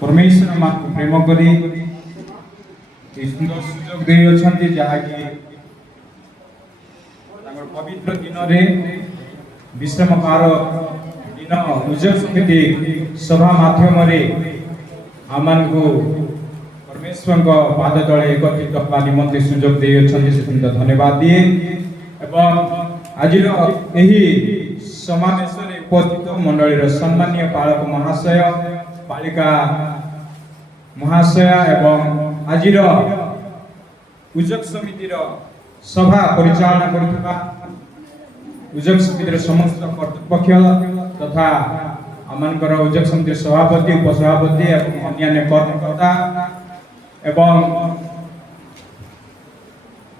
परमेश्वर मान प्रेम करी सुंदर सुजोग दे अछंती जहाँकि पवित्र दिन रे विश्रामकार दिन उज्जवल समिति सभा माध्यम रे आमान को परमेश्वर को पाद तले एकत्रित होगा निमंते सुजोग दे अछंती से धन्यवाद दिए एवं आज यही समावेश रे उपस्थित मंडली सम्मानीय पालक महाशय पालिका महाशय एवं आज उज्जवल समिति सभा परिचालना करथिबा उज्जवल समिति समस्त कर्तृपक्ष तथा आमनकर उज्जवल समिति सभापति उपसभापति एवं अन्य कर्मकर्ता एवं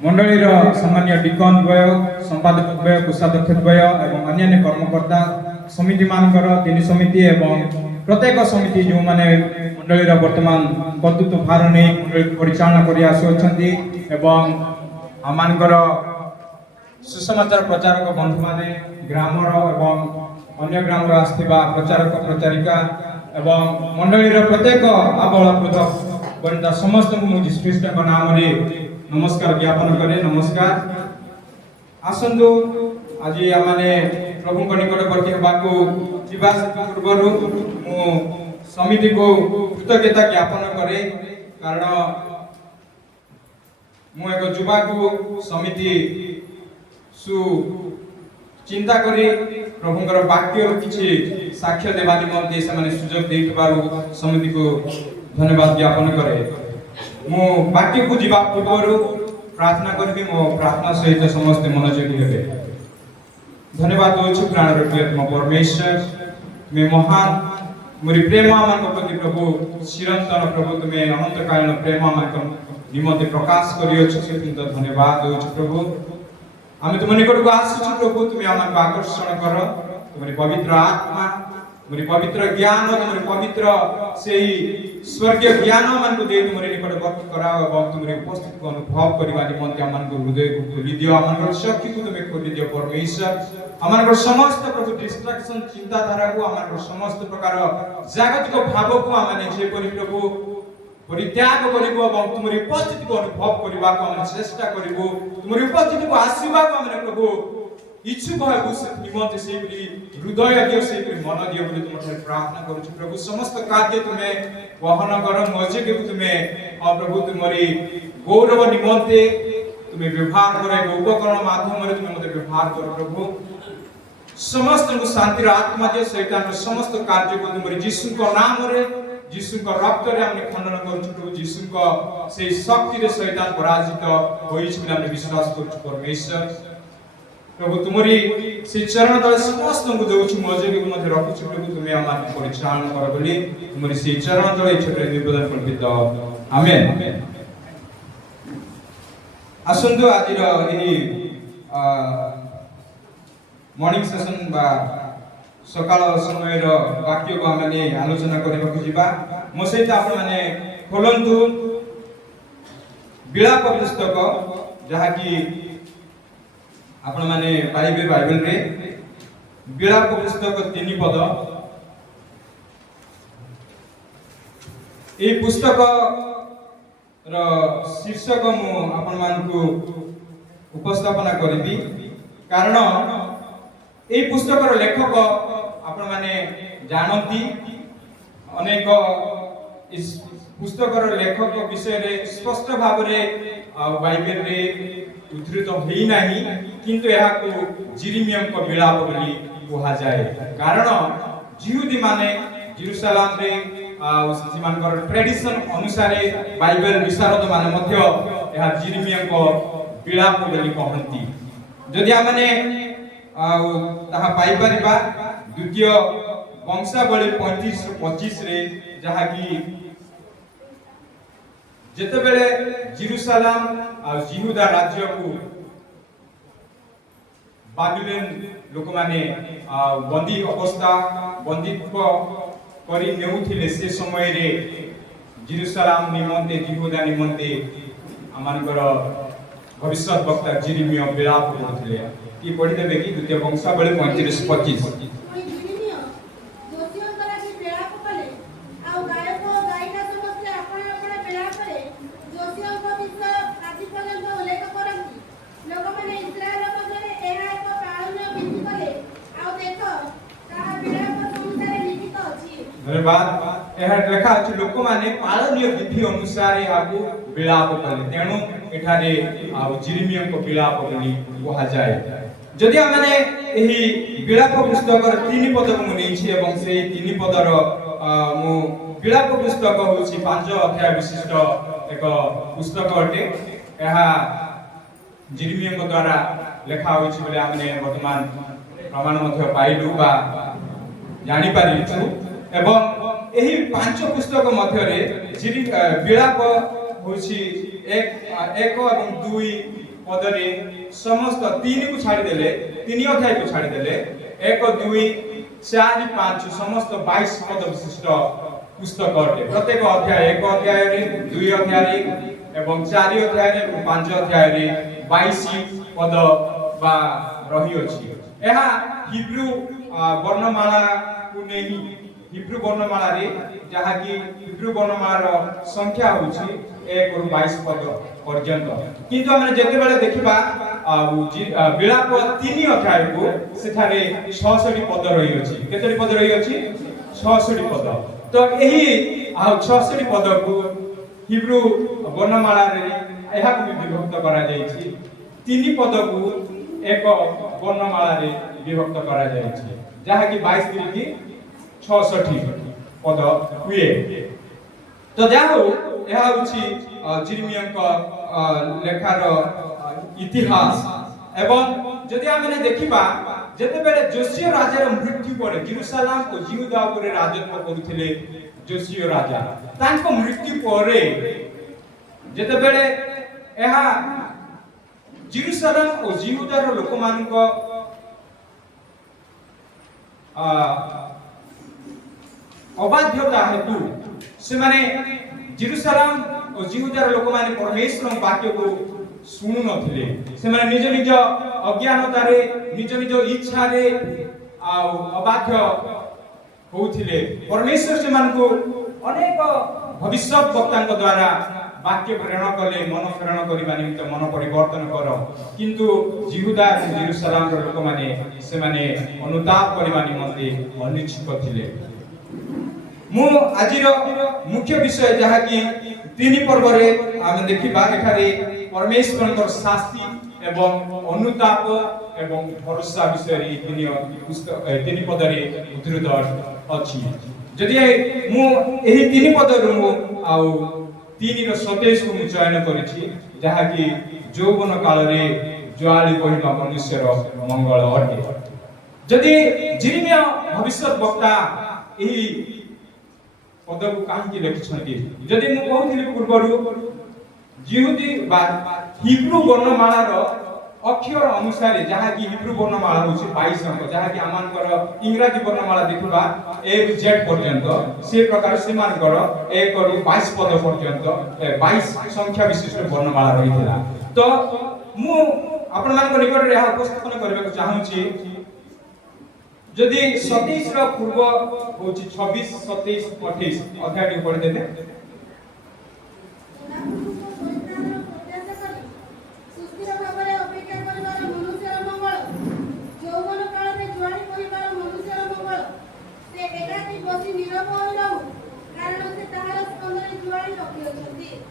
मंडली सम्मान्य डिकन द्वय संपादक द्वय कोषाध्यक्ष द्वय एवं अन्य कर्मकर्ता समिति मानकर तीन समिति एवं प्रत्येक समिति जो माने मंडली वर्तमान कर्तृत्व भार नहीं मंडली परिचालना करि आसुछंती एवं आमानकर सुसमाचार प्रचारक बंधु माने ग्रामर एवं अन्य ग्रामर आस्थिबा प्रचारक प्रचारिका एवं मंडली प्रत्येक आबल पृथक वनिता समस्त को मु श्रीकृष्ण का नाम रे नमस्कार ज्ञापन करे। नमस्कार आसंतु आज आमाने प्रभु को निकटवर्ती हेबाकू जीवा पूर्व मु समिति को कृतज्ञता ज्ञापन करे कारण मु एक युवा को समिति सु चिंता करी प्रभुंकर वाक्य किछि साक्ष्य देवा निमंते से सुजोग देइबारु समिति को धन्यवाद ज्ञापन करे। मु वाक्य को जीवा पूर्व प्रार्थना करबी मो प्रार्थना सहित समस्त मनोयोगी हेबे। धन्यवाद दोछु प्राण प्रियतम परमेश्वर में महान मोरी प्रेम मान प्रति प्रभु चिरंतन प्रभु तुम्हें अनंत कालीन प्रेम मान निमंते प्रकाश करियो छ धन्यवाद दोछु प्रभु। आमे तुम निकट को आसुछु प्रभु तुम्हें आमन आकर्षण कर तुम्हारी पवित्र आत्मा तुम्हारी पवित्र ज्ञान तुम्हारी पवित्र सेही स्वर्गीय ज्ञान मन को दे तुम्हारे निकटवर्ती कराओ एवं तुम्हारी उपस्थिति को अनुभव करबा निमंते आमन को हृदय को खोली दियो आमन शक्ति को तुम्हें खोली दियो परमेश्वर आमन समस्त प्रभु डिस्ट्रैक्शन चिंताधारा को आमन समस्त प्रकार जागतिक भाव को आमने जे परि प्रभु परित्याग करिबो एवं तुम्हारी उपस्थिति को अनुभव करबा को हम चेष्टा करिबो तुम्हारी उपस्थिति को आसीबा को हम प्रभु इच्छुक हेबु से निमंते से हृदय दियो से मन दियो बोली तुम प्रार्थना करू प्रभु समस्त कार्य तुम्हें वहन कर मजे के तुम्हें प्रभु तुम्हारी गौरव निमंते तुम्हें व्यवहार करे उपकरण माध्यम रे तुम्हें मते व्यवहार करो प्रभु समस्त को शांति आत्मा जे शैतान समस्त कार्य को तुम्हारी यीशु को नाम रे यीशु का रक्त रे हमने खंडन करू प्रभु यीशु का से शक्ति रे शैतान पराजित होई छ हमने विश्वास करू परमेश्वर प्रभु तुम्हारी से चरण तले समस्त को देउछु मजे के मध्य रखछु प्रभु तुम्हें आमान परिचालन कर बोली तुम्हारी से चरण तले छोटे निवेदन करबित आमेन। आसंतु आज एही मॉर्निंग सेशन बा सकाल समय वाक्य को आमने आलोचना करबा को जिबा मो सहित आप माने खोलंतु विलाप पुस्तक जहा कि आपण माने पाइबे बाइबल रे विलाप पुस्तक 3 पद ए पुस्तक र शीर्षक मु आपण मान को उपस्थापना करबी कारण ए पुस्तक र लेखक आपण माने जानती अनेक इस पुस्तक र लेखक विषय रे स्पष्ट भाव रे बाइबल रे उद्धृत होई नाही किंतु यहा को जिरिमियम को विलाप बोली कहा जाए कारण जिहुदी माने जेरूशलेम रे सेमानकर ट्रेडिशन अनुसार बाइबल विशारद माने मध्य यहा जिरिमियम को विलाप बोली कहंती जदि आमने ताहा पाई परिबा द्वितीय वंशावली 35-25 रे जहा कि जेते बेले जेरूशलेम और यहूदा राज्य को बाबिलोन लोक माने बंदी अवस्था बंदीत्व करी नेउथिले से समय रे जेरूशलेम निमंते यहूदा निमंते आमानकर भविष्य वक्ता जिरिमिया विलाप करथिले कि पढ़ी देबे कि द्वितीय वंशावली 35-25 धन्यवाद। यह लेखा अछि लोक माने पालनीय विधि अनुसार याकू विलाप कले तेणु एठारे जिरिमिया को विलाप बोली कहा जाए। जदि माने एही विलाप पुस्तकर 3 पद को नेछि एवं से 3 पदर मु विलाप पुस्तक होछि 5 अध्याय विशिष्ट एक पुस्तक अटे। यह जिरिमिया द्वारा लेखा होछि बोले आमने वर्तमान प्रमाण मध्य पाइलु बा जानि पारिछु एवं एही 5 पुस्तक मध्य रे विलाप होछि एक एवं 2 पद रे समस्त 3 को छाडी देले 3 अध्याय को छाडी देले 1 2 4 5 समस्त 22 पद विशिष्ट पुस्तक अटे। प्रत्येक अध्याय 1 अध्याय रे 2 अध्याय रे एवं 4 अध्याय रे 5 अध्याय रे 22 पद बा रही अछि। एहा हिब्रू वर्णमाला को नहीं हिब्रू वर्णमाला रे जहा कि हिब्रू वर्णमाला रो संख्या होछि 1 रु 22 पद पर्यंत। किंतु हम जते बेले देखिबा विलाप 3 अध्याय को सेठारे 66 पद रही अछि। केतरी पद रही अछि 66 पद। तो एही 66 पद को हिब्रू वर्णमाला रे एहा को विभक्त करा जायछि। 3 पद को एक वर्णमाला रे विभक्त करा जायछि जहा कि 22 3 की 66 पद हुए। तो जाहो यह होछि जिरमिया का लेखार इतिहास। एवं जदि आमे देखिबा जते बेले जोसिया राजार मृत्यु परे जेरूशलेम को यहूदा ऊपर राजत्व करुथिले जोसिया राजा तांको मृत्यु परे जते बेले एहा जेरूशलेम और यहूदार लोक मानक अबाध्यता हेतु से माने जेरूशलेम और यहूदार लोक माने परमेश्वर वाक्य को सुनु नथिले। से माने निज निज अज्ञानता रे निज निज इच्छा रे अबाध्य होउथिले। परमेश्वर से मान को अनेक भविष्य वक्तांक द्वारा वाक्य प्रेरण कले मन प्रेरण करिबा निमित्त मन परिवर्तन कर किंतु यहूदा और जेरूशलेम रो लोक माने से माने अनुताप करिबा निमित्त अनिच्छुक थिले। मु आजिर मुख्य विषय जहा कि 3 पर्व रे आमे देखिबा एठारे परमेश्वर को शास्ति एवं अनुताप एवं भरोसा विषय रे 3 पद रे उद्धृत अछि। जदि मु एही 3 पद रो आउ 3 रो 27 को मु चयन करिछि जहा कि यौवन काल रे ज्वाली पहिला मनुष्य रो मंगल अटे। जदि जिरमिया भविष्य वक्ता एही पद को काहे कि लिखिछन्ती जदि मु कहथिली पूर्वरु यहूदी बा हिब्रू वर्णमाला रो अक्षर अनुसार जहा कि हिब्रू वर्णमाला होछि 22 अंक जहा कि आमानकर इंग्रजी वर्णमाला देखिबा A ରୁ Z पर्यंत से प्रकार से मानकर 1 ରୁ 22 पद पर्यंत 22 संख्या विशिष्ट वर्णमाला रहितला। तो मु आपण मानकर निकट रे उपस्थापन करबा चाहूछि जदि 27 रो पूर्व होछि 26 27 28 अध्याय टी पढि देबे।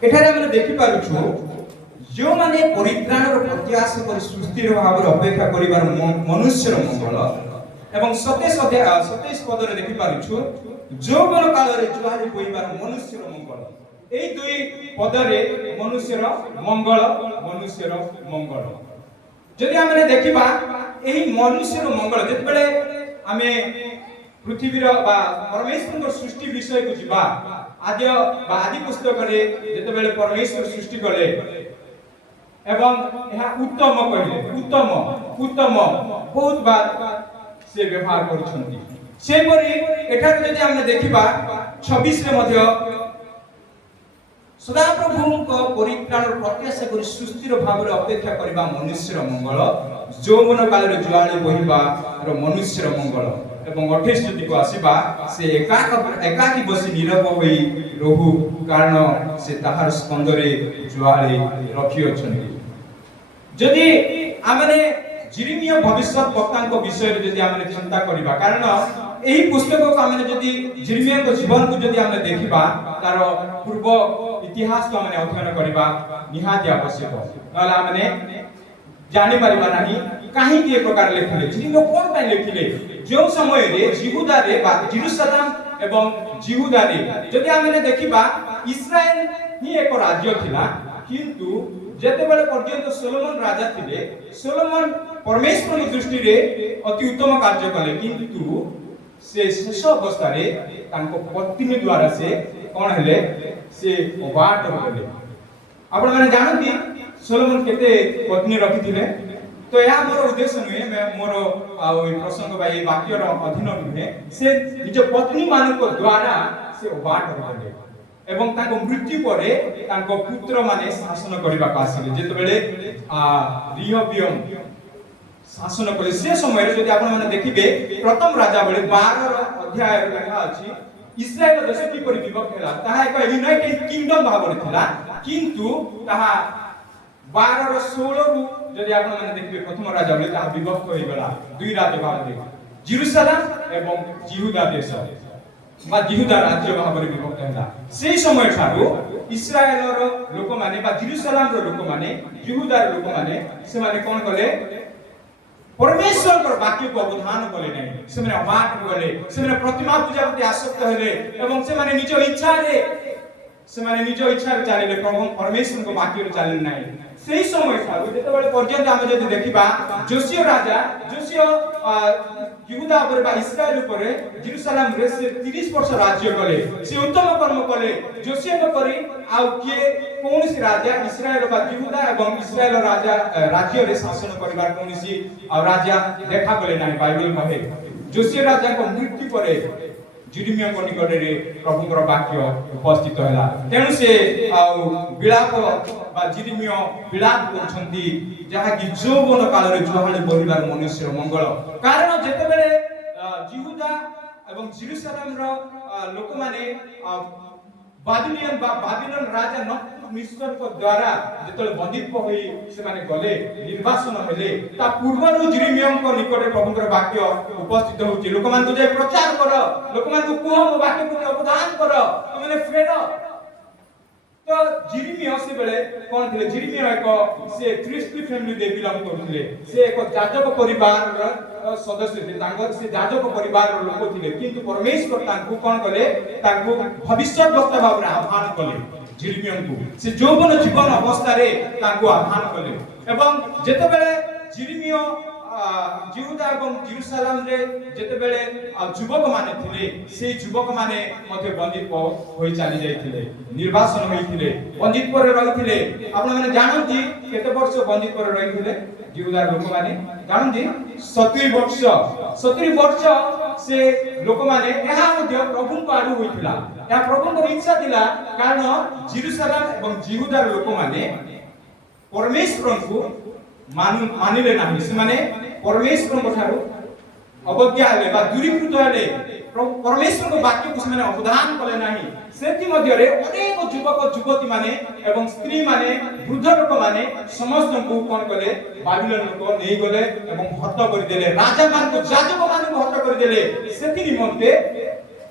एठारे हम देखि पारुछु जो माने परित्राण रो प्रत्याश कर सुस्थिर भाव रे अपेक्षा करिवार मनुष्य रो मंगल एवं 27 पद रे देखि पारुछु यौवन काल रे जुआरी होइबार मनुष्य रो मंगल। एई 2 पद रे मनुष्य रो मंगल जदि हम देखिबा एही मनुष्य रो मंगल जत बेले आमे पृथ्वी रो बा परमेश्वर को सृष्टि विषय को जिबा आदि पुस्तक रे जते बेले परमेश्वर सृष्टि कले एवं यह उत्तम कहले उत्तम बहुत बार से व्यवहार करछन्ती। से परि एठार जदि हम देखिबा 26 रे मध्य सदा प्रभु को परित्राण प्रत्याशा करी सुस्थिर भाव रे अपेक्षा करबा मनुष्य रो मंगल यौवन काल रे ज्वाली बहिबा रो मनुष्य रो मंगल एवं 28 जदि को आसीबा से एकाकी बसी नीरव होई रहु कारण से ताहार स्कंद रे ज्वाली रखि अछन्ती। जदि आमने जिरमिया भविष्य वक्तांक विषय रे जदि आमने चिंता करिबा कारण ଏହି ପୁସ୍ତକକୁ ଆମେ ଯଦି ଜିର୍ମିୟାଙ୍କ ଜୀବନକୁ ଯଦି ଆମେ ଦେଖିବା ତାର ପୂର୍ବ ଇତିହାସକୁ ଆମେ ଅଧ୍ୟୟନ କରିବା ନିହାତି ଆବଶ୍ୟକ। ନହେଲେ ଆମେ ଜାଣିପାରିବା ନାହିଁ କାହିଁକି ଏ ପ୍ରକାର ଲେଖିଲେ, ଜିର୍ମିୟା କଣ ପାଇଁ ଲେଖିଲେ। ଯେଉଁ ସମୟରେ ଜିହୁଦାରେ ବା ଜେରୁସାଲେମ ଏବଂ ଜିହୁଦାରେ ଯଦି ଆମେ ଦେଖିବା ଇସ୍ରାଏଲ ହିଁ ଏକ ରାଜ୍ୟ ଥିଲା, କିନ୍ତୁ ଯେତେବେଳେ ପର୍ଯ୍ୟନ୍ତ ସୋଲୋମନ ରାଜା ଥିଲେ, ସୋଲୋମନ ପରମେଶ୍ୱରଙ୍କ ଦୃଷ୍ଟିରେ ଅତି ଉତ୍ତମ କାର୍ଯ୍ୟ କଲେ, କିନ୍ତୁ ସେ ଶେଷ ଅବସ୍ଥାରେ ତାଙ୍କ ପତ୍ନୀ ଦ୍ୱାରା ସେ କଣ ହେଲେ, ସେ ଅବାଟ ହେଲେ। ଆପଣ ମାନେ ଜାଣନ୍ତି ସୋଲୋମନ କେତେ ପତ୍ନୀ ରଖିଥିଲେ? ତ ଏହା ମୋର ଉଦ୍ଦେଶ୍ୟ ନୁହେଁ, ମୋର ଆଉ ଏ ପ୍ରସଙ୍ଗ ବା ଏ ବାକ୍ୟର ଅଧୀନ ନୁହେଁ। ସେ ନିଜ ପତ୍ନୀ ମାନଙ୍କ ଦ୍ୱାରା ସେ ଅବାଟ ହେଲେ ଏବଂ ତାଙ୍କ ମୃତ୍ୟୁ ପରେ ତାଙ୍କ ପୁତ୍ର ମାନେ ଶାସନ କରିବାକୁ ଆସିଲେ। ଯେତେବେଳେ ରିହବିୟମ ଶାସନ କଲେ, ସେ ସମୟରେ ଯଦି ଆପଣ ମାନେ ଦେଖିବେ ପ୍ରଥମ ରାଜା ବେଳେ 12 ଅଧ୍ୟାୟ ଲେଖା ଅଛି ଇସ୍ରାଏଲ ଦେଶ କିପରି ବିଭକ୍ତ ହେଲା। ତାହା ଏକ ୟୁନାଇଟେଡ କିଙ୍ଗଡମ ଭାବରେ ଥିଲା, କିନ୍ତୁ ତାହା 12/16 ଯଦି ଆପଣ ମାନେ ଦେଖିବେ ପ୍ରଥମ ରାଜା ବେଳେ ତାହା ବିଭକ୍ତ ହୋଇଗଲା ଦୁଇ ରାଜ୍ୟ ଭାବରେ, ଜେରୁସାଲେମ ଏବଂ ଜିହୁଦା ଦେଶ বা জিহুদা রাজ্য ভাବରେ বিভক্ত ହେଲା। সেই সময় ଠାରୁ ইসরায়েলର ଲୋକମାନେ বা ଜେରୁସାଲେମର ଲୋକମାନେ, ଜିହୁଦାର ଲୋକମାନେ ସେମାନେ କଣ କଲେ, ପରମେଶ୍ୱରଙ୍କର ବାକ୍ୟକୁ ଅବଧାନ କଲେ ନାହିଁ। ସେମାନେ ଅବାଟ ଗଲେ, ସେମାନେ ପ୍ରତିମା ପୂଜା ପ୍ରତି ଆସକ୍ତ ହେଲେ ଏବଂ ସେମାନେ ନିଜ ଇଚ୍ଛାରେ ଚାଲିଲେ, ପରମେଶ୍ୱରଙ୍କ ବାକ୍ୟରେ ଚାଲିଲେ ନାହିଁ। ସେହି ସମୟ ଠାରୁ ଯେତେବେଳେ ପର୍ଯ୍ୟନ୍ତ ଆମେ ଯଦି ଦେଖିବା ଯୋଶିୟ ରାଜା, ଯୋଶିୟ ଜିହୁଦା ଉପରେ ବା ଇସ୍ରାଏଲ ଉପରେ ଜେରୁସାଲେମରେ ସେ 30 ବର୍ଷ ରାଜ୍ୟ କଲେ, ସେ ଉତ୍ତମ କର୍ମ କଲେ। ଯୋଶିୟଙ୍କ ପରି ଆଉ କିଏ କୌଣସି ରାଜା ଇସ୍ରାଏଲ ବା ଜିହୁଦା ଏବଂ ଇସ୍ରାଏଲ ରାଜ୍ୟରେ ଶାସନ କରିବାର କୌଣସି ରାଜା ଦେଖାଗଲେ ନାହିଁ। ବାଇବେଲ କହେ ଯୋଶିୟ ରାଜାଙ୍କ ମୃତ୍ୟୁ ପରେ ଜିର୍ମିୟାଙ୍କ ନିକଟରେ ପ୍ରଭୁଙ୍କର ବାକ୍ୟ ଉପସ୍ଥିତ ହେଲା। ତେଣୁ ସେ ବିଳାପ ବା ଜିର୍ମିୟା ବିଳାପ କରୁଛନ୍ତି, ଯାହାକି ଯୌବନ କାଳରେ ଜୁହାଳି ବହିବାର ମନୁଷ୍ୟର ମଙ୍ଗଳ। କାରଣ ଯେତେବେଳେ ଜିହୁଦା ଏବଂ ଜେରୁସାଲେମର ଲୋକମାନେ ବାବିଲୋନ ରାଜା ନବୁକଦ୍ନେସରଙ୍କ ଦ୍ୱାରା ଯେତେବେଳେ ବନ୍ଦିତ୍ୱ ହୋଇ ସେମାନେ ଗଲେ, ନିର୍ବାସନ ହେଲେ, ତା ପୂର୍ବରୁ ଜିର୍ମିୟାଙ୍କ ନିକଟରେ ପ୍ରଭୁଙ୍କର ବାକ୍ୟ ଉପସ୍ଥିତ ହେଉଛି। ଲୋକମାନଙ୍କୁ ଯାଇ ପ୍ରଚାର କର, ଲୋକମାନଙ୍କୁ କୁହ ମୋ ବାକ୍ୟକୁ ଅବଦାନ କର, ତୁମେ ଫେର। ତ ଜିର୍ମିୟା ସେବେଳେ କଣ ଥିଲେ? ଜିର୍ମିୟା ଏକ ସେ ଖ୍ରୀଷ୍ଟି ଫ୍ୟାମିଲି ବିଲଙ୍ଗ କରୁଥିଲେ। ସେ ଏକ ଯାଜକ ପରିବାରର ସଦସ୍ୟ ଥିଲେ, ତାଙ୍କର ସେ ଯାଜକ ପରିବାରର ଲୋକ ଥିଲେ, କିନ୍ତୁ ପରମେଶ୍ୱର ତାଙ୍କୁ କଣ କଲେ, ତାଙ୍କୁ ଭବିଷ୍ୟତବକ୍ତା ଭାବରେ ଆହ୍ୱାନ କଲେ। ଜିର୍ମିୟାଙ୍କୁ ସେ ଯୌବନ ଜୀବନ ଅବସ୍ଥାରେ ତାଙ୍କୁ ଆହ୍ୱାନ କଲେ ଏବଂ ଯେତେବେଳେ ଜିର୍ମିୟା ଜିହୁଦା ଏବଂ ଜେରୁସାଲେମରେ ଯେତେବେଳେ ଯୁବକ ମାନେ ଥିଲେ, সেই ଯୁବକ ମାନେ ମଧ୍ୟ ବନ୍ଦିତ୍ୱ ହୋଇ ଚାଲି ଯାଇଥିଲେ, ନିର୍ବାସନ ହୋଇଥିଲେ, ବନ୍ଦିତ୍ୱରେ ରହିଥିଲେ। ଆପଣ ମାନେ ଜାଣନ୍ତି କେତେ ବର୍ଷ ବନ୍ଦିତ୍ୱରେ ରହିଥିଲେ ଜିହୁଦାର ଲୋକମାନେ? ଜାଣନ୍ତି 70 ବର୍ଷ। 70 ବର୍ଷ ସେ ଲୋକମାନେ, ଏହା ମଧ୍ୟ ପ୍ରଭୁଙ୍କ ଆଡୁ ହୋଇଥିଲା, ଏହା ପ୍ରଭୁଙ୍କର ଇଚ୍ଛା ଥିଲା। କାରଣ ଜେରୁସାଲେମ ଏବଂ ଜିହୁଦାର ଲୋକମାନେ ପରମେଶ୍ୱରଙ୍କୁ ମାନିଲେ ନାହିଁ, ସେମାନେ ପରମେଶ୍ୱରଙ୍କ ଠାରୁ ଅବଜ୍ଞା ହେଲେ ବା ଦୂରୀକୃତ ହେଲେ, ପରମେଶ୍ୱରଙ୍କ ବାକ୍ୟକୁ ସେମାନେ ଅବଦାନ କଲେ ନାହିଁ। ସେଥିମଧ୍ୟରେ ଅନେକ ଯୁବକ ଯୁବତୀ ମାନେ ଏବଂ ସ୍ତ୍ରୀ ମାନେ, ବୃଦ୍ଧ ଲୋକମାନେ ସମସ୍ତଙ୍କୁ କଣ କଲେ, ବାବିଲୋନ ଲୋକ ନେଇଗଲେ ଏବଂ ହତ କରିଦେଲେ, ରାଜାମାନଙ୍କୁ, ଯାଜକମାନଙ୍କୁ ହତ କରିଦେଲେ। ସେଥି ନିମନ୍ତେ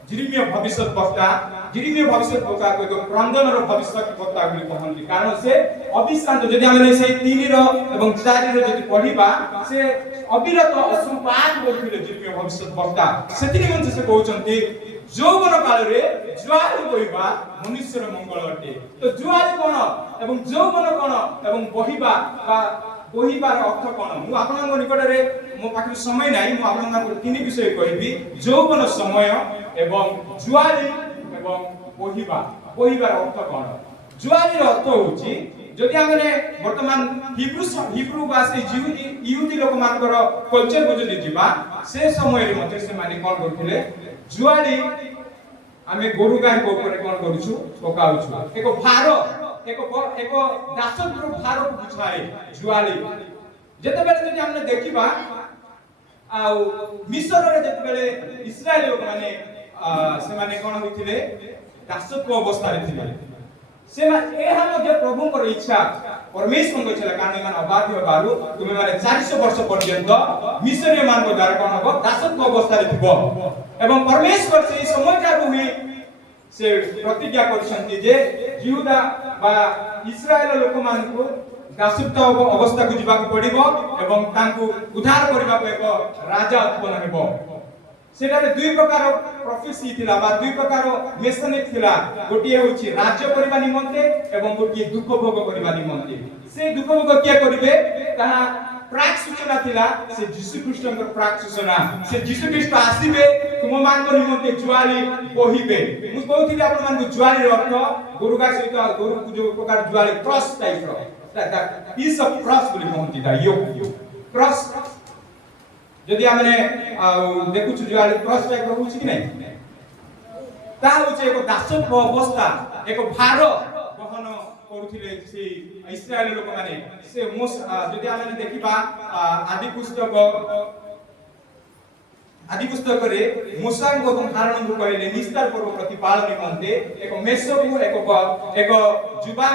ଜିର୍ମିୟା ଭବିଷ୍ୟତ ବକ୍ତା ଏକ କ୍ରନ୍ଦନର ଭବିଷ୍ୟତ ବକ୍ତା ବୋଲି କହନ୍ତି। କାରଣ ସେ ଅବିଶ୍ରାନ୍ତ, ଯଦି ଆମେ ସେଇ 3 ଏବଂ 4 ଯଦି ପଢିବା, ସେ ଅବିରତ ଅଶ୍ରୁପାତ କରୁଥିଲେ ଜିର୍ମିୟା ଭବିଷ୍ୟତ ବକ୍ତା। ସେଥି ନିମନ୍ତେ ସେ କହୁଛନ୍ତି ଯୌବନ କାଳରେ ଜୁଆଳି ବହିବା ମନୁଷ୍ୟର ମଙ୍ଗଳ ଅଟେ। ତ ଜୁଆଳି କଣ ଏବଂ ଯୌବନ କଣ ଏବଂ ବହିବା ବା ବହିବାର ଅର୍ଥ କଣ? ମୁଁ ଆପଣଙ୍କ ନିକଟରେ, ମୋ ପାଖରେ ସମୟ ନାହିଁ, ମୁଁ ଆପଣଙ୍କୁ 3 ବିଷୟ କହିବି। ଯୌବନ ସମୟ ଏବଂ ଜୁଆଳି ଏବଂ ବହିବାର ଅର୍ଥ କଣ? ଜୁଆଳିର ଅର୍ଥ ହେଉଛି, ଯଦି ଆମେ ବର୍ତ୍ତମାନ ହିବ୍ରୁ ବା ସେ ଇହୁଦୀ ଲୋକମାନଙ୍କର କଲଚରକୁ ଯଦି ଯିବା, ସେ ସମୟରେ ମଧ୍ୟ ସେମାନେ କଣ କରୁଥିଲେ? ଜୁଆଳି ଆମେ ଗୋରୁ ଗାଈଙ୍କ ଉପରେ କଣ କରୁଛୁ? ପକାଉଛୁ। ଏକ ଭାର, ଏକ ଦାସତ୍ୱର ଭାରକୁ ବୁଝାଏ ଜୁଆଳି। ଯେତେବେଳେ ଯଦି ଆମେ ଦେଖିବା ଆଉ ମିଶରରେ ଯେତେବେଳେ ଇସ୍ରାଏଲ ଲୋକମାନେ ସେମାନେ କଣ ହୋଇଥିଲେ? ଦାସତ୍ୱ ଅବସ୍ଥାରେ ଥିଲେ। ସେମାନେ, ଏହା ମଧ୍ୟ ପ୍ରଭୁଙ୍କର ଇଚ୍ଛା, ପରମେଶ୍ୱରଙ୍କ ଇଚ୍ଛା। କାରଣ ଏମାନେ ଅବାଧ୍ୟ ହେବାରୁ ତୁମେ ମାନେ 400 ବର୍ଷ ପର୍ଯ୍ୟନ୍ତ ମିଶରୀୟ ମାନଙ୍କ ଦ୍ୱାରା କଣ ହବ? ଦାସତ୍ୱ ଅବସ୍ଥାରେ ଥିବ। এবং পরমেশ্বর সেই সময়টারু হি সে প্রতিজ্ঞা করছেন যে জিহুদা বা ইসরায়েল লোকମାନଙ୍କୁ দাসত্ব অবস্থাକୁ ଯିବାକୁ ପଡ଼ିବ ଏବଂ ତାଙ୍କୁ ଉଦ୍ଧାର କରିବାକୁ ଏକ ରାଜା ଉତ୍ପନ୍ନ ହେବ। ସେଠାରେ ଦୁଇ ପ୍ରକାର ପ୍ରଫେସି ଥିଲା ବା ଦୁଇ ପ୍ରକାର ମେସେନିକ ଥିଲା। ଗୋଟିଏ ହେଉଛି ରାଜ୍ୟ କରିବା ନିମନ୍ତେ ଏବଂ ଗୋଟିଏ ଦୁଃଖ ଭୋଗ କରିବା ନିମନ୍ତେ। ସେ ଦୁଃଖ ଭୋଗ କିଏ କରିବେ ତାହା ପ୍ରାକ୍ ସୂଚନା ଥିଲା। ସେ ଯୀଶୁ ଖ୍ରୀଷ୍ଟଙ୍କର ପ୍ରାକ୍ ସୂଚନା। ସେ ଯୀଶୁ ଖ୍ରୀଷ୍ଟ ଆସିବେ ତୁମମାନଙ୍କ ନିମନ୍ତେ ଜୁଆଳି ବୋହିବେ। ମୁଁ କହୁଥିଲି ଆପଣମାନଙ୍କୁ ଜୁଆଳିର ଅର୍ଥ ଗୋରୁଗା ସହିତ ଗୋରୁକୁ ଯୋଉ ପ୍ରକାର ଜୁଆଳି କ୍ରସ୍ ଟାଇପର piece of cross ବୋଲି କହନ୍ତି ତା ୟୋକ କ୍ରସ୍। ଯଦି ଆମେ ଦେଖୁଛୁ ଜୁଆଳି କ୍ରସ୍ ଟାଇପର ହଉଛି କି ନାହିଁ ତାହା ହଉଛି ଏକ ଦାସତ୍ୱ ଅବସ୍ଥା, ଏକ ଭାର ବହନ କରୁଥିଲେ ସେଇ ଇସ୍ରାଏଲ ଲୋକମାନେ। ସେ ଯଦି ଆମେ ଦେଖିବା ଆଦି ପୁସ୍ତକରେ ମୂଷାଙ୍କୁ ଏବଂ ହାରଣଙ୍କୁ କହିଲେ ନିସ୍ତାର ପର୍ବ ପ୍ରତିପାଳନ ନିମନ୍ତେ ଏକ ମେଷକୁ ଏକ ଯୁବା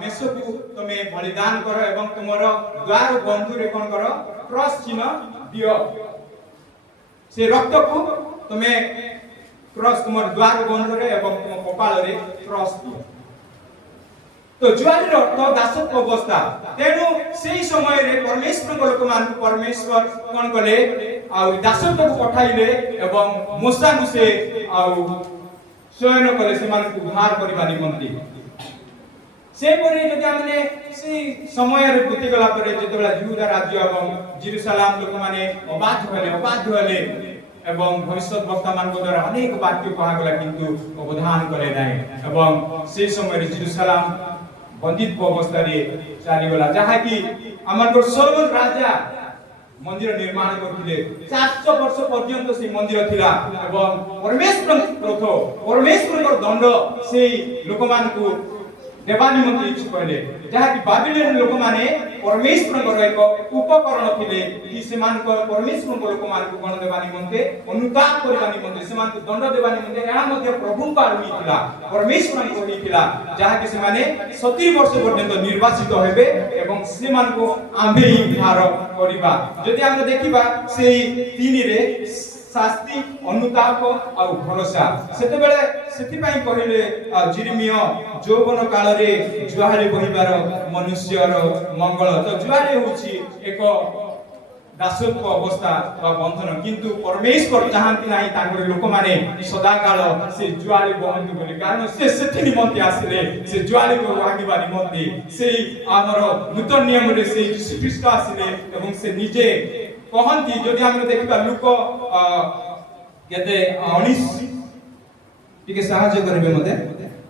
ମେଷକୁ ତମେ ବଳିଦାନ କର ଏବଂ ତୁମର ଦ୍ୱାର ବନ୍ଧୁରେ କଣ କର କ୍ରସ୍ ଚିହ୍ନ ଦିଅ। ସେ ରକ୍ତକୁ ତମେ କ୍ରସ୍ ତୁମର ଦ୍ୱାର ବନ୍ଧୁରେ ଏବଂ ତୁମ କପାଳରେ କ୍ରସ୍ ଦିଅ। तो जुआली अर्थ दासत्व अवस्था। तेणु सेही समय रे परमेश्वर को लोक मान परमेश्वर कोन कले आ दासत्व को पठाइले एवं मूसा नु से आ स्वयं कले से मान को उद्धार करबा निमंती। से परे जदि हमने से समय रे बीती गला परे जेतबेला यहूदा राज्य एवं जेरूशलेम लोक माने अबाध होले एवं भविष्य वक्ता मान द्वारा अनेक वाक्य कहा गला किंतु अवधान करे नै एवं से समय रे जेरूशलेम बंदित अवस्था रे चली गला जहा कि हमर सोलोमन राजा मंदिर निर्माण करथिले 400 वर्ष पर्यंत से मंदिर थिला एवं परमेश्वर दंड से लोक मान को देवानी मंत्री इच्छु कहले जहा कि बाबिलोन लोक माने परमेश्वर एक उपकरण थिले कि से मान को परमेश्वर को लोक मान को गण देवानी मंते अनुताप करबानी मंते से मान को दंड देवानी मंते या मध्ये प्रभु का आर्मी थिला परमेश्वर को हिथिला जहा कि से माने 70 वर्ष पर्यंत निर्वासित हेबे एवं से मान को आंबे ही भार करिबा। जदि हम देखिबा से तीन रे शास्ति अनुताप और भरोसा सेते बेले सेति पई कहिले जिरमिया जौवन काल रे जुआली बहिबार मनुष्यर मंगल। तो जुआली होछि एक दासत्व अवस्था बा बंधन किंतु परमेश्वर चाहंती नाही तांकर लोक माने सदा काल से जुआली बहंतु बोली कारण से सेति निमंते आसिले से जुआली को भागिबा निमंते से हमर नूतन नियम रे से यीशु ख्रीष्ट आसिले एवं से निजे कहंती। जदि हम देखिबा लूक केते 19 टिके सहाय्य करबे मते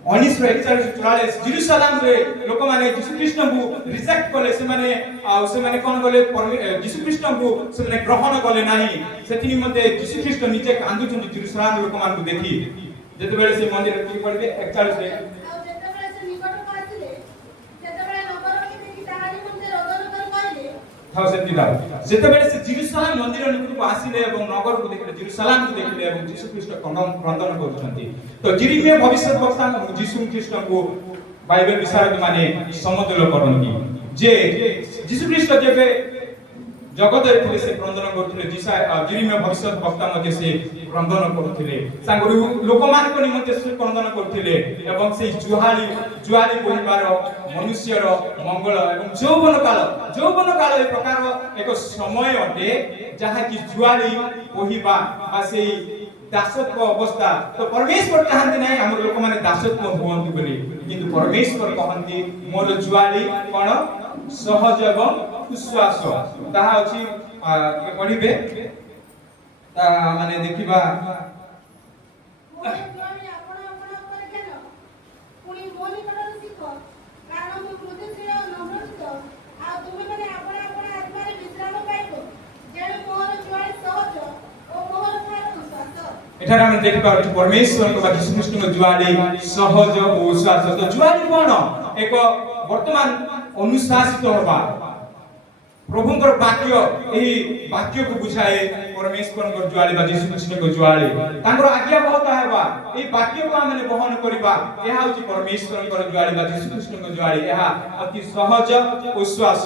1941 जेरूशलेम रे लोक माने यीशु ख्रीष्ट को रिजेक्ट कले से माने कोन कले यीशु ख्रीष्ट को से माने ग्रहण कले नाही सेति निमंते यीशु ख्रीष्ट निजे कांदु छन जेरूशलेम लोक मान को देखि जते बेले से मंदिर की पड़बे 41 रे जेतेबेले से जेरूशलेम मंदिर निकट को आसिले एवं नगर को देखले जेरूशलेम को देखले एवं यीशु ख्रीष्ट क्रंदन करछंती। तो जिरमिया भविष्यवक्ता यीशु ख्रीष्ट को बाइबल विशारद माने समतुल करंती जे यीशु ख्रीष्ट जेबे जगत रे से क्रंदन करथिले जिरमिया भविष्यवक्ता मध्ये से क्रंदन करथिले सांगरु लोक मान को निमंते से क्रंदन करथिले एवं से जुआली परिवार मनुष्यर मंगल एवं जौवन काल एक प्रकार एक समय अटे जहा कि जुआली कोहिबा बा से दासत्व अवस्था। तो परमेश्वर चाहंती नै हमर लोक माने दासत्व होवंतु बोली किंतु परमेश्वर कहंती मोर जुआली कोन सहज एवं विश्वास ताहा अछि पढिबे ता माने देखिबा एठार हम देखि पाउ परमेश्वर को यीशु ख्रीष्ट को जुआली सहज और विश्वास। तो जुआली कोन एक वर्तमान अनुशासित होबा प्रभुଙ୍କର वाक्य एही वाक्य को बुझाए परमेश्वर को जुआली बा यीशु ख्रीष्ट को जुआली तांकर आज्ञा बहुत हेबा एही वाक्य को हमने बहन करबा एहा होची परमेश्वर को जुआली बा यीशु ख्रीष्ट को जुआली एहा अति सहज विश्वास।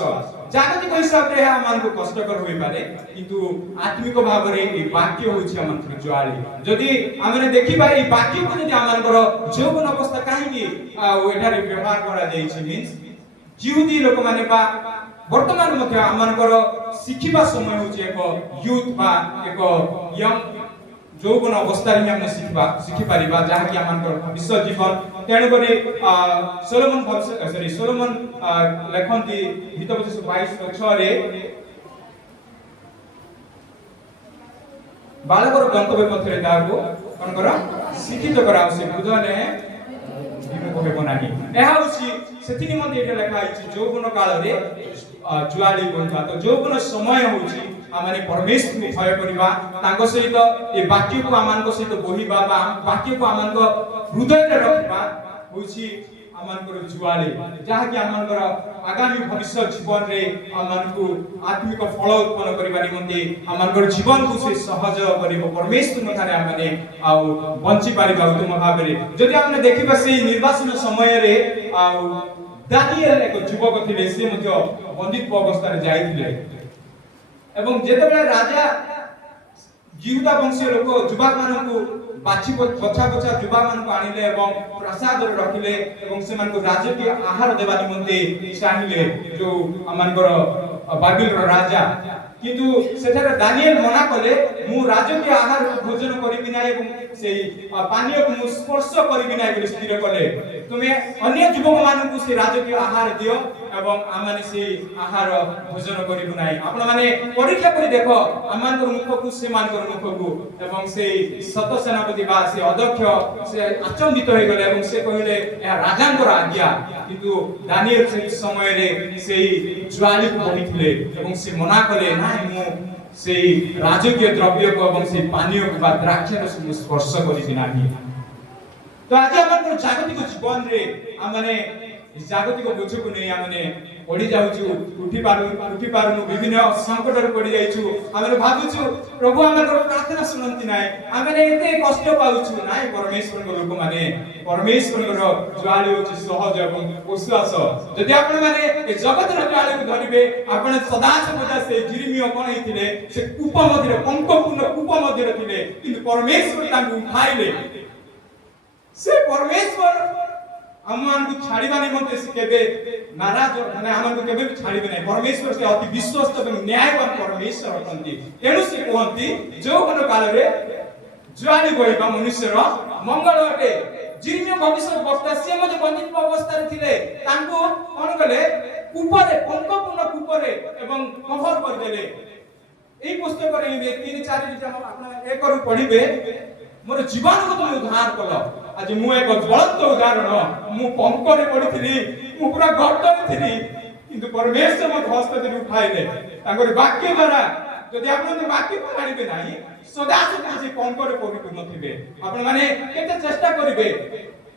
जागतिक हिसाब रे आमान को कष्टकर होई पारे किंतु आत्मिक भाव रे ए वाक्य होछि आमान को ज्वाली जदि आमे देखिबा ए वाक्य को जदि आमान को जौवन अवस्था काहेकि एठारे व्यवहार करा जाई छि मीन्स जीवदी लोक माने बा वर्तमान मध्ये आमान को शिखिबा समय होछि एक यूथ बा एक यंग जौवन अवस्था रे हमने शिखि परिबा जहा कि आमान को भविष्य जीवन तेणु करी सोलोमन लेखन्ती हितोपदेश 22:6 रे बालकर गंतव्य पथरे दागो कोन करा शिक्षित करा से बुझने विमुख हेबो नाही एहा होछि सेति निमंते एटा लेखा आइछि जौवन काल रे जुआली बोलता तो जौवन समय होछि आमाने परमेश्वर को भय करिबा तांको सहित ए वाक्य को आमान को सहित बोहिबा बा वाक्य को आमान को हृदय रे रखिबा होछि आमान को जुआली जहा कि आमान को आगामी भविष्य जीवन रे आमान को आत्मिक फल उत्पन्न करिबा निमंते आमान को जीवन को से सहज करिबो परमेश्वर मथारे आमाने आउ बंची पारिबा उत्तम भाव रे जदि आमे देखिबा से निर्वाचन समय रे आउ दानिएल एक युवक थिले से मध्य बंदित अवस्था रे जाइथिले एवं जेतेबेले राजा जीवता वंशीय लोक युवक मानकु बाछि बछा बछा युवक मानकु आनिले एवं प्रसाद रे रखिले एवं से मानकु राजकीय आहार देबा निमंते चाहिए जो अमानकर बाबिल रो राजा किंतु सेठारे दानिएल मना कले मु राजकीय आहार भोजन करिबि ना एवं सेही पानीय को स्पर्श करिबि ना बोली स्थिर कले तुमे अन्य युवक मानकु से राजकीय आहार दियो एवं आमाने से आहार भोजन करिबु नाही आपण माने परीक्षा करि देखो आमानकर मुख को से मानकर मुख को एवं से सत सेनापति बा से अध्यक्ष से आचंदित होई गले एवं से कहिले या राजांकर आज्ञा किंतु दानिएल से समय रे सेही ज्वाली को बहिथिले एवं से मना कले नाही मु से राजकीय द्रव्य को एवं से पानीय को बा द्राक्ष रस को स्पर्श करिबि नाही तो आज हमर जागतिक जीवन रे आमाने जागतिक बोझ को नै आमाने पड़ी जाउछु उठी पारु विभिन्न संकट रे पड़ी जाइछु आमे भाबुछु प्रभु हमर प्रार्थना सुनंती नाय आमे एते कष्ट पाउछु नाय परमेश्वर को लोक माने परमेश्वर को ज्वाली होछि सहज एवं विश्वास जदि आपण माने ए जगत रे ज्वाली को धरिबे आपण सदा सदा से जिरिमियो कोन हिथिले से कूप मध्यरे पंकपूर्ण कूप मध्यरे थिले किंतु परमेश्वर तांकु उठाइले से परमेश्वर हमन को छाड़ीबा निमंते से केबे नाराज माने हमन को केबे छाड़ीबे नै परमेश्वर से अति विश्वस्त एवं न्यायवान परमेश्वर अटंती तेनु से कहंती जो कोन काल रे ज्वाली बहिबा मनुष्यर मंगल अटे जिरिमियो भविष्य वक्ता से मजे बंदित अवस्था रे थिले तांको कोन कले ऊपरे पंकपूर्ण ऊपरे एवं कवर कर देले एई पुस्तक रे 3-4 जे आपण एक करू पढिबे मोर जीवन को तुम उद्धार कल आज मु एक ज्वलंत उदाहरण मु पंकरे पडिथिली मु पूरा गटरे थिली किंतु परमेश्वर मत हस्त दे उठाइले तांकर वाक्य द्वारा जदि आपण वाक्य पढिबे नाही सदा सदा जे पंकरे परिपूर्ण थिबे आपण माने केते चेष्टा करिवे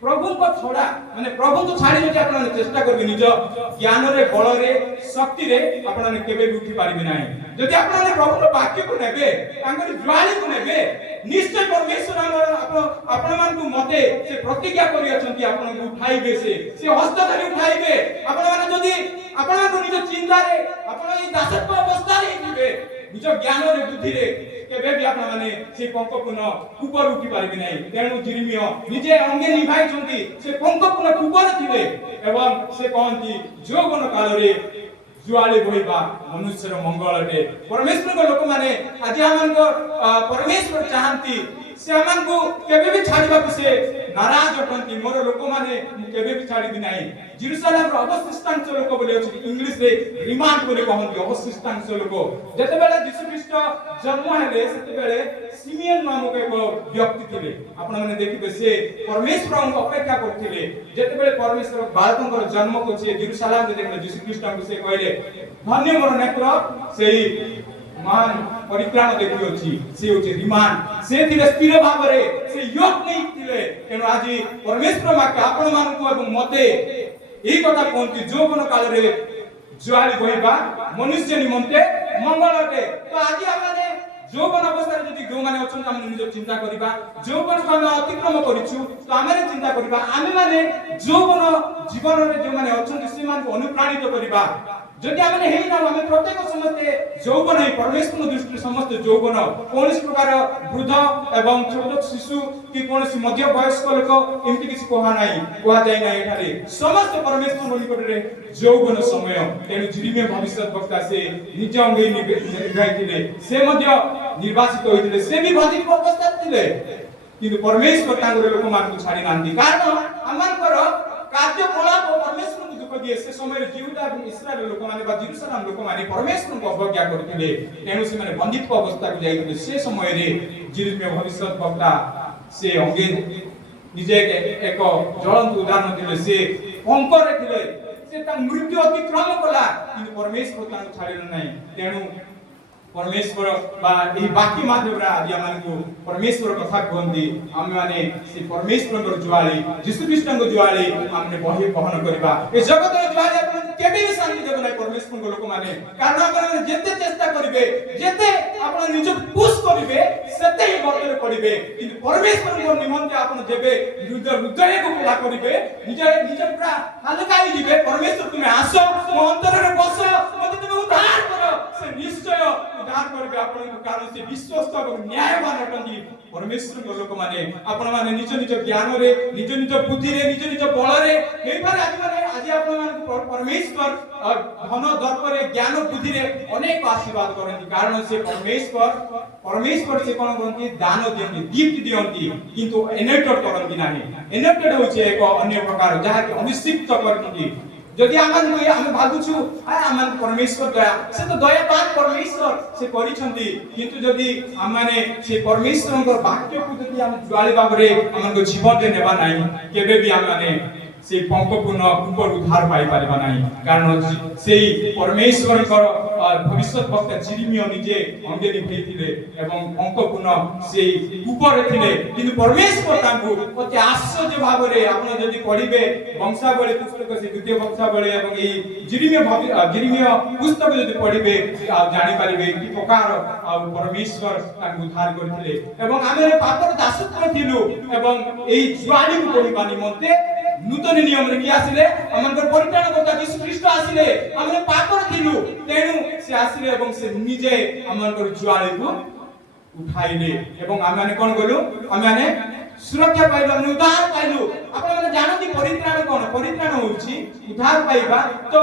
प्रभु को छोड़ा माने प्रभु को छाड़ी जे आपण चेष्टा करबे निज ज्ञान रे बल रे शक्ति रे आपण केबे उठी पारिबे नाही जदि आपण प्रभु को वाक्य को नेबे तांकर ज्वाली को नेबे निश्चय परमेश्वर आपण मान को मते से प्रतिज्ञा करि अछंती आपण को उठाइबे से हस्त धरि उठाइबे आपण माने जदि आपण को निज चिंता रे आपण ई दासत्व अवस्था रे थिबे निज ज्ञान रे बुद्धि रे केबे भी आपण माने से पंकपूर्ण ऊपर उठी पारिबे नै तेनु जिरिमियो निजे अंगे निभाई छंती से पंकपूर्ण ऊपर थिबे एवं से कहंती जो कोन काल रे जुआले बहिबा मनुष्यर मंगल अटे परमेश्वर को लोक माने आज हमन को परमेश्वर चाहंती से हमन को केबे भी छाड़ीबा से नाराज अटंती मोर लोक माने केबे भी छाड़ी दिनाई जेरूशलेम रो अवशिष्टांश लोक बोले अछि इंग्लिश रे रिमांड बोले कहंती अवशिष्टांश लोक जते बेले यीशु ख्रीष्ट जन्म हेले सेते बेले सिमियन नामक एक व्यक्ति थिले आपण माने देखिबे से परमेश्वर को अपेक्षा करथिले जते बेले परमेश्वर बालकंकर जन्म को से जेरूशलेम रे देखले यीशु ख्रीष्ट को से कहले धन्य मोर नेत्र सेही मान परित्राण देखि अछि से होचे रिमान से थिले स्थिर भाव रे से योग नै थिले केनो आजि परमेश्वर मा आपण मान को एवं मते एई कथा कोनती जो कोन काल रे ज्वाली बहिबा मनुष्य निमंते मंगल अटे तो आजि हमने जो कोन अवस्था रे जदि जो माने अछन हम निज चिंता करिबा जो कोन हम अतिक्रम करिछु तो आमे चिंता करिबा आमे माने जो कोन जीवन रे जो माने अछन से मान को अनुप्राणित करिबा যদি আমি হেই না আমি প্রত্যেক সমস্তে যৌবন এই পরমেশ্বর দৃষ্টি সমস্ত যৌবন কোনসি প্রকার বৃদ্ধ এবং ছোট শিশু কি কোনসি মধ্য বয়স্ক লোক এমতি কিছু কোয়া যায় না এখানে সমস্ত পরমেশ্বর নিকটরে যৌবন সময় তেণু জিরিমিয়া ভবিষ্যৎ বক্তা সে নিজ অঙ্গে নির্বাহিত সে মধ্য নির্বাচিত হয়েছিল সে বি বাধিক অবস্থা ଥିଲେ কিন্তু পরমেশ্বর তাঙ্গর লোক মানুষ ছাড়ি নান্দি কারণ আমানকর କାର୍ଯ୍ୟକଳାପ ପରମେଶ୍ୱରଙ୍କୁ ଦୁଃଖ ଦିଏ ସେ ସମୟରେ ଜିହୁଦା ଏବଂ ଇସ୍ରାଏଲ ଲୋକମାନେ ବା ଜେରୁସାଲେମ ଲୋକମାନେ ପରମେଶ୍ୱରଙ୍କୁ ଅବଜ୍ଞା କରିଥିଲେ ତେଣୁ ସେମାନେ ବନ୍ଦିତ୍ୱ ଅବସ୍ଥାକୁ ଯାଇଥିଲେ ସେ ସମୟରେ ଜିର୍ମିୟ ଭବିଷ୍ୟତ ବକ୍ତା ସେ ଅଙ୍ଗେ ନିଜେ ଏକ ଜ୍ୱଳନ୍ତ ଉଦାହରଣ ଥିଲେ ସେ ପଙ୍କରେ ଥିଲେ ସେ ତା ମୃତ୍ୟୁ ଅତିକ୍ରମ କଲା କିନ୍ତୁ ପରମେଶ୍ୱର ତାଙ୍କୁ ଛାଡ଼ିଲେ ନାହିଁ ତେଣୁ परमेश्वर बा एही बाकी माध्यमरा आदि हमको परमेश्वर कथा कहंदी आमे माने से परमेश्वर को ज्वाली यीशु ख्रीष्ट को ज्वाली हमने बही बहन करबा ए जगत रे ज्वाली अपन केबे भी शांति देबे नै परमेश्वर को लोक माने कारण अपन जेते चेष्टा करिवे जेते अपन निज पुश करिवे सेते ही बर्तरे पड़िबे किंतु परमेश्वर को निमंते अपन जेबे हृदय को पूरा करिवे निज निज पूरा हलकाई दिबे परमेश्वर तुमे आसो मो अंतर रे बसो मते तुमे उद्धार करो से निश्चय उद्धार करबे आपन कारण से विश्वस्त और न्यायवान अटंदी परमेश्वर को लोक माने आपन माने निज निज ज्ञान रे निज निज बुद्धि रे निज निज बल रे एई बार आज आपन मान परमेश्वर धन दर्प रे ज्ञान बुद्धि रे अनेक आशीर्वाद करंती कारण से परमेश्वर से कोन करंती दान दियंती गिफ्ट दियंती किंतु एनेक्टेड करंती नाही एनेक्टेड होचे एक अन्य प्रकार जहा कि अभिषिक्त करंती যদি আমান কই আমি ভাবুছু আরে আমান পরমেশ্বর দয়া সে তো দয়াবান পরমেশ্বর সে করিছন্তি কিন্তু যদি আমানে সে পরমেশ্বরଙ୍କ বাক্যକୁ যদি ଆମେ জ্বালি ভাବରେ ଆମଙ୍କ ଜୀବନରେ ନେବା ନାହିଁ କେବେ ବି ଆମମାନେ से पंकपूर्ण ऊपर उद्धार पाई पारिबा नाही कारण सेई परमेश्वरଙ୍କର भविष्यत वक्ता जिरिमिया निजे अंगे निभेइथिले एवं पंकपूर्ण सेई ऊपर थिले किंतु परमेश्वर तांकु अति आश्चर्य भाबरे आपण जदि पढिबे वंशावली पुस्तक से द्वितीय वंशावली एवं एई जिरिमिया पुस्तक जदि पढिबे जानि पारिबे कि प्रकार परमेश्वर तांकु उद्धार करथिले एवं आमे पापर दासत्व थिलु एवं एई ज्वाली को पढिबा निमंते नूतन नियम रे कि आसिले हमनकर परित्राणकर्ता यीशु ख्रीष्ट आसिले हमने पापर थिलु तेनु से आसिले एवं से निजे हमनकर ज्वाली को उठाइले एवं आमे कोन गलु आमे सुरक्षा पाइलु हमने उद्धार पाइलु आपण माने जानती परित्राण कोन परित्राण होछि उद्धार पाइबा तो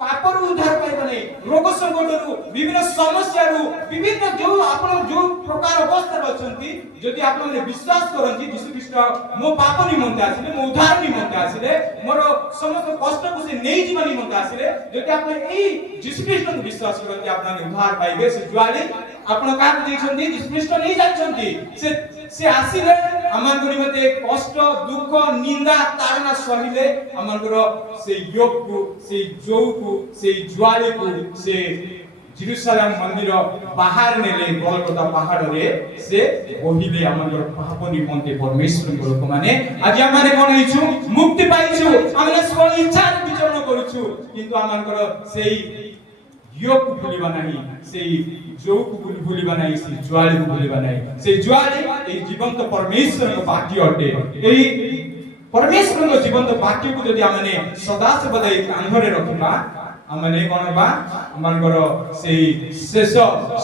पापर उद्धार पाइबा नै रोग संकटरु विभिन्न समस्यारु विभिन्न जो आपण जो प्रकार अवस्था अछंती जदि आपण माने विश्वास करंती यीशु ख्रीष्ट मो पाप निमंते आसिले मो उद्धार निमंते आसिले मोर समस्त कष्ट को से नै जीवन निमंते आसिले जदि आपण एई यीशु ख्रीष्ट को विश्वास करंती आपण उद्धार पाइबे से ज्वाली आपण का देखछंती यीशु ख्रीष्ट नै जान्छंती से आसिले हमनको निमंते कष्ट दुख निंदा ताड़ना सहिले हमनको से योग को से जो को से ज्वाली को से जेरूशलेम मंदिर बाहर नेले गोलगोथा पहाड़ रे से ओहिले हमर पाप निमंते परमेश्वर लोक माने आज हमने कोन हिचु मुक्ति पाइछु हमने स्व इच्छा विचरण करूछु किंतु हमनकर सेई योग भूलिबा नाही सेई जो को भूलिबा नाही से ज्वाली को भूलिबा नाही से ज्वाली ए जीवंत परमेश्वर को वाक्य अटे एई परमेश्वर को जीवंत वाक्य को यदि हमने सदा सर्वदा कांधरे रखिबा हमने कोन बा हमनकर सेई शेष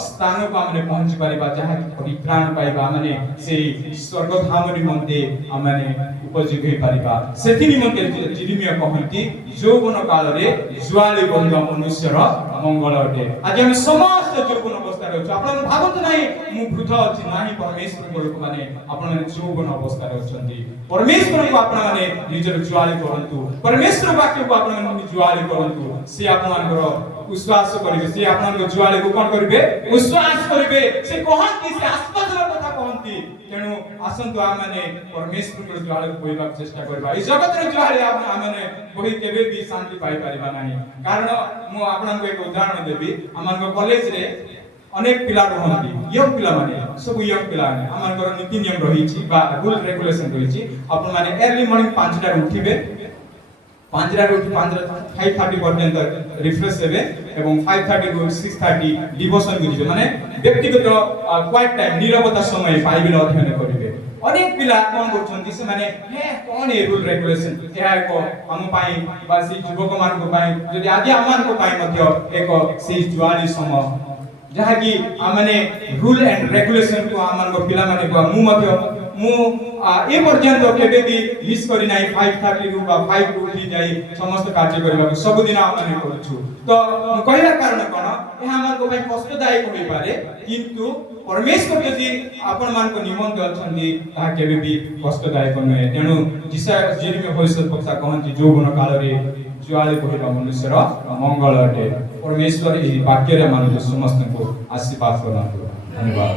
स्थान को हमने पहुंच पारिबा जहा कि परित्राण पाइबा हमने सेई स्वर्ग धाम निमंते हमने उपजीव हे पारिबा सेति निमंते जिरिमिया कहंती यौवन काल रे ज्वाली बंध मनुष्यर मंगल अटे आज हम समस्त यौवन अवस्था रे अछि आपण भाबत नाही मु वृद्ध अछि नाही परमेश्वर को लोक माने आपण माने यौवन अवस्था रे अछंती परमेश्वर को आपण माने निजर ज्वाली करंतु परमेश्वर वाक्य को आपण माने ज्वाली करंतु से आपनकर विश्वास करिवे से आपनकर ज्वाली को कोन करिवे विश्वास करिवे से कहंती से आस्पदर कथा कहंती तेनु आसंतु आ माने परमेश्वर को ज्वाली को बोइबा चेष्टा करबा ई जगत रे ज्वाली आ माने बोहि केबे भी शांति पाई परिबा नाही कारण मु आपनकर एक उदाहरण देबी हमनकर कॉलेज रे अनेक पिला रहंती यंग पिला माने सब यंग पिला माने हमनकर नीति नियम रही छी बा रूल रेगुलेशन रही छी अपन माने अर्ली मॉर्निंग 5 टा उठिबे 5 टा उठी 5:30 पर्यंत रिफ्रेश हेबे एवं 5:30 टू 6:30 डिवोशन करिबे माने व्यक्तिगत क्वाइट टाइम नीरवता समय पाइबे अध्ययन करिबे अनेक पिला कौन करछन्ती से माने हे कौन ए रूल रेगुलेशन ଏହା ଏକ ଆମ ପାଇଁ ବା ସେଇ ଯୁବକମାନଙ୍କ ପାଇଁ ଯଦି ଆଜି ଆମମାନଙ୍କ ପାଇଁ ମଧ୍ୟ ଏକ ସେଇ ଜୁଆଳି ସମୟ ଯାହାକି ଆମମାନେ ରୁଲ ଏଣ୍ଡ ରେଗୁଲେସନ କୁ ଆମମାନଙ୍କ ପିଲାମାନେ ମୁଁ ମଧ୍ୟ ଏ ପର୍ଯ୍ୟନ୍ତ କେବେ ବି ମିସ୍ କରି ନାହିଁ 5:30 ରୁ ବା 5 ରୁ ଉଠି ଯାଇ ସମସ୍ତ କାର୍ଯ୍ୟ କରିବାକୁ ସବୁଦିନ ଆମେ କରୁଛୁ ତ କହିବା କାରଣ କ'ଣ ଏହା ଆମଙ୍କ ପାଇଁ କଷ୍ଟଦାୟକ ହୋଇପାରେ କିନ୍ତୁ परमेश्वर यदि आपण मान को निमंत्रण अछंती ता केबे भी कष्टदायक नहे तेनु जिरिमे भविष्य वक्ता कहंती यौवन काल रे ज्वाले कहबा मनुष्यर मंगल अटे परमेश्वर ई वाक्य रे मानु समस्त को आशीर्वाद करना धन्यवाद।